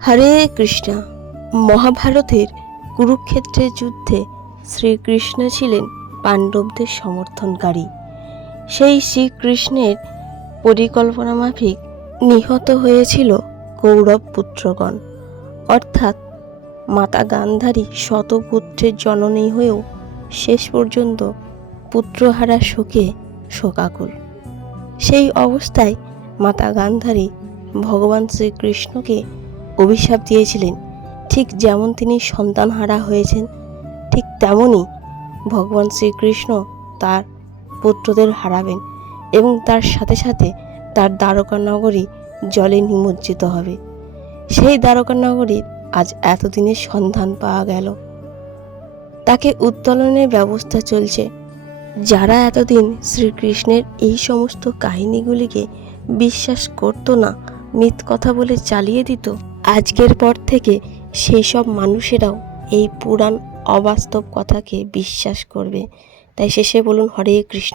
হরে কৃষ্ণ। মহাভারতের কুরুক্ষেত্রের যুদ্ধে শ্রীকৃষ্ণ ছিলেন পাণ্ডবদের সমর্থনকারী। সেই শ্রীকৃষ্ণের পরিকল্পনা মাফিক নিহত হয়েছিল কৌরব পুত্রগণ, অর্থাৎ মাতা গান্ধারী শতপুত্রের জননী হয়েও শেষ পর্যন্ত পুত্রহারা শোকে শোকাকুল। সেই অবস্থায় মাতা গান্ধারী ভগবান শ্রীকৃষ্ণকে অভিশাপ দিয়েছিলেন, ঠিক যেমন তিনি সন্তানহারা হয়েছেন ঠিক তেমনই ভগবান শ্রীকৃষ্ণ তার পুত্রদের হারাবেন এবং তার সাথে সাথে তার দ্বারকা নগরী জলে নিমজ্জিত হবে। সেই দ্বারকা নগরীর আজ এতদিনের সন্ধান পাওয়া গেল, তাকে উত্তোলনের ব্যবস্থা চলছে। যারা এতদিন শ্রীকৃষ্ণের এই সমস্ত কাহিনীগুলিকে বিশ্বাস করতো না, মিথ কথা বলে চালিয়ে দিত, আজকের পর থেকে সেই সব মানুষেরাও এই পুরাণ অবাস্তব কথাকে বিশ্বাস করবে। তাই শেষে বলুন হরে কৃষ্ণ।